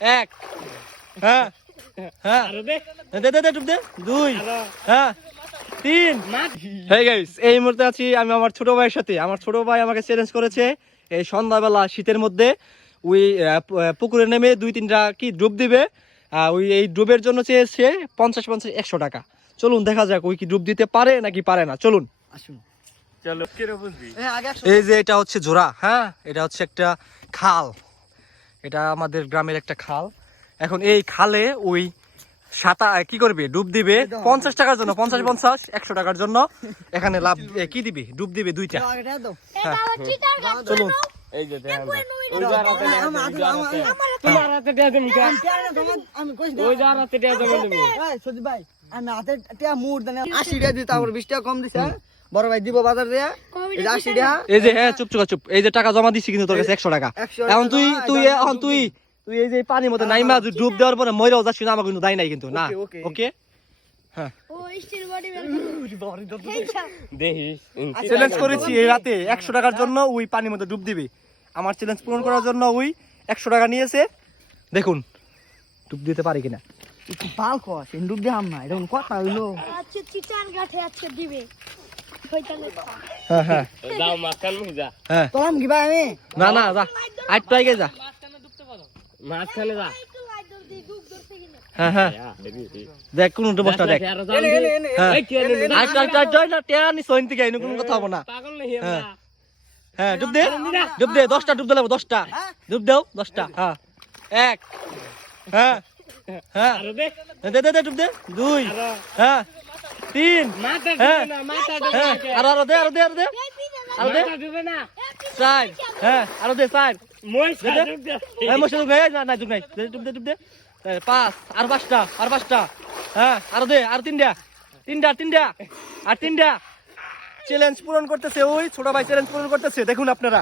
এক, হ্যাঁ হ্যাঁ, দে দে দে ডুব দে, দুই, হ্যাঁ, তিন। হেই গাইস, এই মুহূর্তে আছি আমি আমার ছোট ভাইয়ের সাথে। আমার ছোট ভাই আমাকে চ্যালেঞ্জ করেছে এই সন্ধ্যাবেলা শীতের মধ্যে ওই পুকুরে নেমে 2-3টা কি ডুব দিবে। ওই এই ডুবের জন্য চেয়েছে 50-50-100 টাকা। চলুন দেখা যাক ওই কি ডুব দিতে পারে নাকি পারে না। চলুন আসুন। চলো কেন বুঝবি এই যে এটা হচ্ছে জোড়া, হ্যাঁ এটা হচ্ছে একটা খাল, এটা আমাদের গ্রামের একটা খাল। এখন এই খালে ওই কি করবে, ডুব দিবে 50 টাকার জন্য, 50-50-100 টাকার জন্য। এখানে লাভ কি দিবে, ডুব দিবে 2টা। চলুন এই যে দেখেন আমি হাতে 80 টাকা দিই, তারপর 20 টাকা কম দিছে। বড় ভাই দিব বাজার দিয়া 80 টাকা। এই যে হ্যাঁ, চুপ চুপ চুপ, এই যে টাকা জমা দিছি কিন্তু তোর কাছে 100 টাকা। এখন তুই এই যে পানির মধ্যে নাইমা ডুব দেওয়ার পরে মইরাও যাচ্ছিস না, আমাকে কিন্তু দাই নাই কিন্তু না। ওকে হ্যাঁ, দেখিস চ্যালেঞ্জ করেছি এই রাতে 100 টাকার জন্য ওই পানির মধ্যে ডুব দিবে। আমার চ্যালেঞ্জ পূরণ করার জন্য ওই 100 টাকা নিয়েছে। দেখুন ডুব দিতে পারি কিনা। একটু পাল কর, ডুব দিলাম না, এটা কথা হইলো। আচ্ছা চিটার গাঠে আজকে দিবে হইতালে হ্যাঁ হ্যাঁ যাও মাখান যা হ্যাঁ, তোলাম কি ভাই আমি? না না যা, আইটো আগে যা। মাঝখানে যা একটু আইদর দি ডুব ধরতে কিনা হ্যাঁ হ্যাঁ, দেখ কোন বসটা দেখ। হ্যাঁ আইটো না টেয়ানি সইন থেকে আইনো, কোনো কথা হবে না। পাগল নাকি হ্যাঁ আমরা হ্যাঁ, ডুব দে ডুব দে, 10টা ডুব দিলাম, 10টা ডুব দাও, 10টা। হ্যাঁ এক, হ্যাঁ হ্যাঁ, আরো দে দে দে দে ডুব দে, 2, হ্যাঁ 3, মাথা হ্যাঁ দিবে না মাথা হ্যাঁ, দিবে আরো দে আরো দে আরো দে আরো দে, মাথা দিবে না 4, হ্যাঁ আরো দে 4, মই দে দে, হ্যাঁ মশা দুগ নাই না, দুগ নাই, ডুব দে ডুব দে, 5, আর 5টা আর 5টা, হ্যাঁ আরো দে, আর 3টা আর 3টা। চ্যালেঞ্জ পূরণ করতেছে ওই ছোট ভাই, চ্যালেঞ্জ পূরণ করতেছে, দেখুন আপনারা।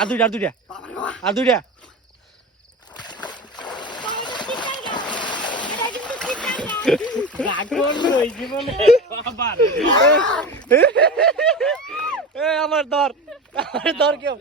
আর 2টা আর 2টা। রাগ করলো এই জীবনে আবার আমার দর কেউ।